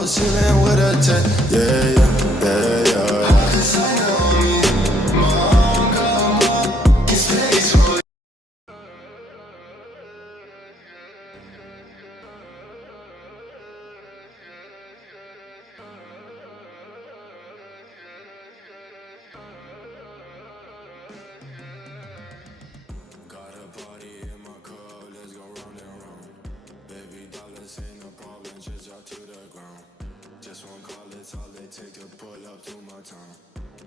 was chilling with a tech, yeah, yeah, yeah, yeah. Got a party in my car, let's go round and round. Baby dollars ain't no problem, just drop to the ground. Just one call, it's all they take to pull up to my town.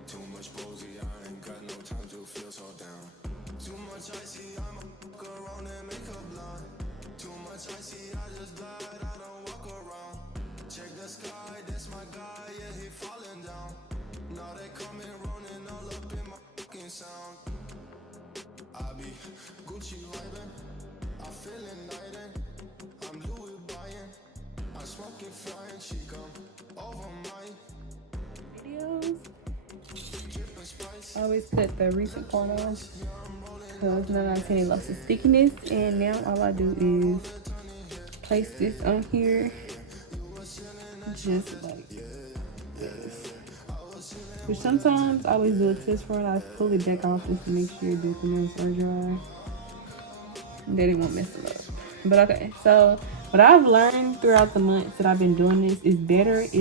Too much posy, I ain't got no time to feel so down. Too much icy, I'ma fuck around and make her blind. Too much icy, I just glide, I don't walk around. Check the sky, that's my guy, yeah, he falling down. Now they coming running all up in my fucking sound. I be Gucci vibing, I feel igniting. I'm Louis buying, I'm smoking flying. She come over my videos. I always cut the recent part off because 9 out of 10 it lost its stickiness, and now all I do is place this on here just like this. But sometimes I always do a test run. I pull it back off just to make sure that the nails are dry, that it won't mess them up. But okay, so what I've learned throughout the months that I've been doing this is better if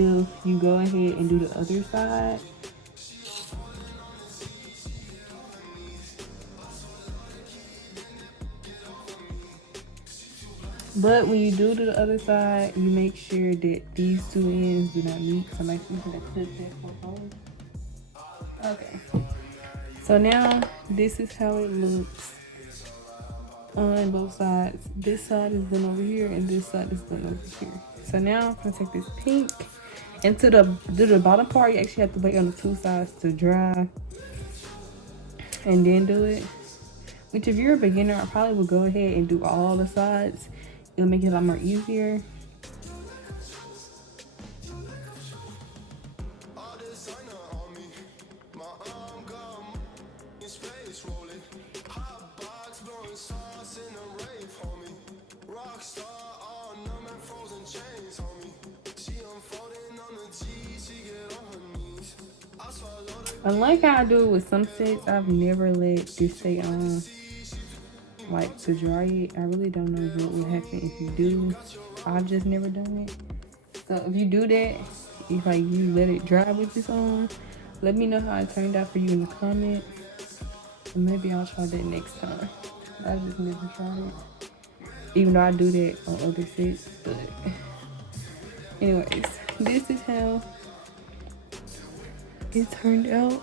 you go ahead and do the other side. But when you do the other side, you make sure that these two ends do not meet. So I'm actually gonna clip that for both. Okay. So now this is how it looks on both sides. This side is done over here and this side is done over here. So now I'm gonna take this pink and to the bottom part, you actually have to wait on the two sides to dry and then do it. Which if you're a beginner, I probably would go ahead and do all the sides. It'll make it a lot more easier. Unlike how I do it with some sets, I've never let this stay on like to dry it. I really don't know what would happen if you do. I've just never done it. So if you do that, if like you let it dry with this on, let me know how it turned out for you in the comments. And maybe I'll try that next time. I just never tried it. Even though I do that on other sets. But anyways, this is how it turned out.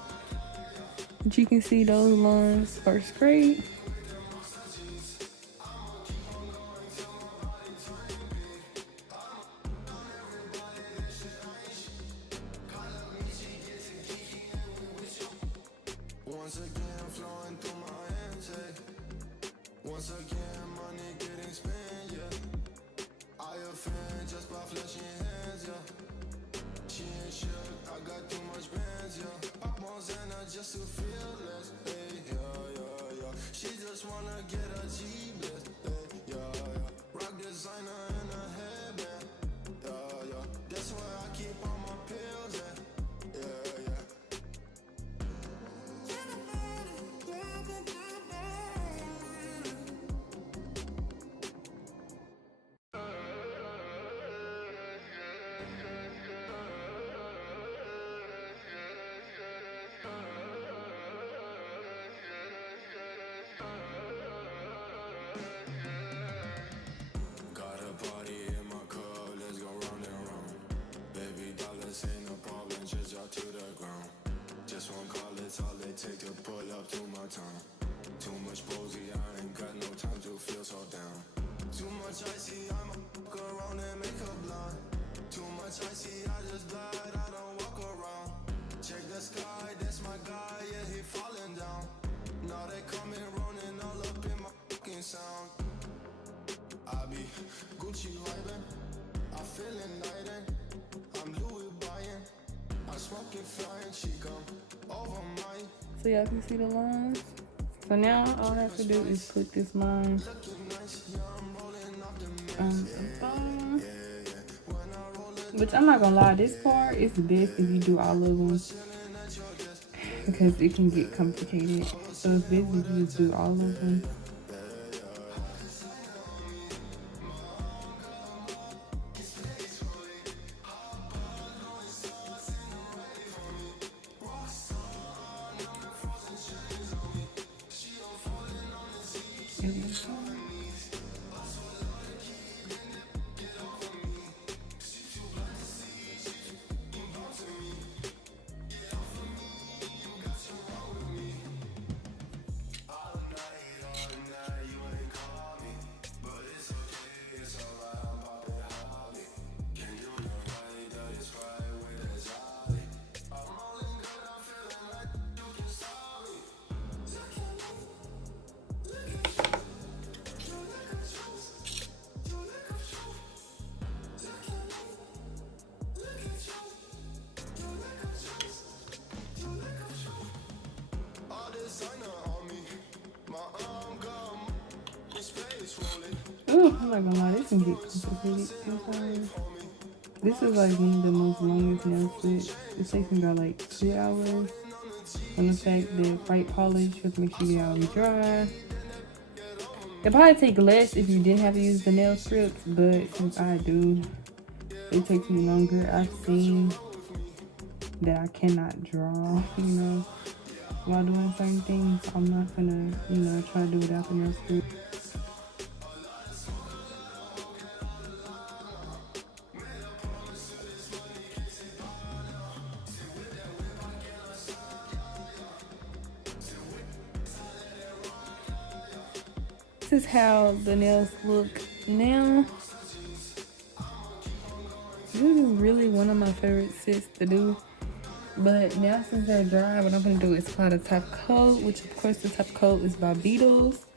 But you can see those lines are straight. Once again, flowing through my hands, hey. Once again, money getting spent, yeah. I offend just by flashing hands, yeah. She ain't shook, I got too much bands, yeah. Pop on Xana just to feel less, hey, yeah, yeah, yeah. She just wanna get a G-bless, hey, yeah, yeah. Rock designer in a headband, yeah, yeah. That's where I keep all my pills at, yeah, yeah. Got a party in my car, let's go round and round. Baby dollars ain't no problem, just drop to the ground. Just one call, it's all they take to pull up to my town. Too much posy, I ain't got no time to feel so down. Too much icy, I'ma fuck around and make her blind. Too much icy, I just glide, I don't walk around. Check the sky, that's my guy, yeah, he falling down. Now they coming running all up in my fucking sound. I be Gucci vibing, I feel igniting. I'm Louis buying, I'm smoking flying. She come over my. So y'all can see the lines. So now all I have to do is put this line on the bottom. Which I'm not gonna lie, this part is the best if you do all of them because it can get complicated. So it's best if you just do all of them. Ooh, I'm not gonna lie, this can get complicated sometimes. This is like one of the most longest nail sets. It takes me about like 2 hours. And the fact that white polish, you have to make sure you get all dry. It'd probably take less if you didn't have to use the nail strips, but since I do, it takes me longer. I've seen that I cannot draw, you know, while doing certain things. I'm not gonna, you know, try to do without the nail strips. This is how the nails look now. This is really one of my favorite sets to do. But now since they're dry, what I'm gonna do is apply the top coat, which of course the top coat is by Bettles.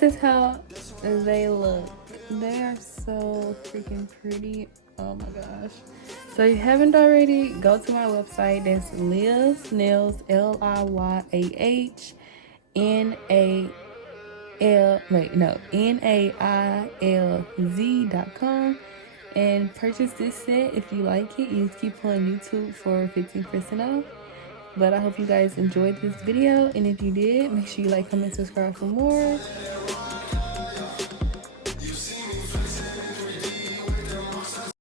This is how they look. They are so freaking pretty. Oh my gosh. So if you haven't already, go to my website. That's Liyahs Nails, Nailz.com and purchase this set if you like it. Use coupon YouTube for 15% off. But I hope you guys enjoyed this video, and if you did, make sure you like, comment, subscribe for more.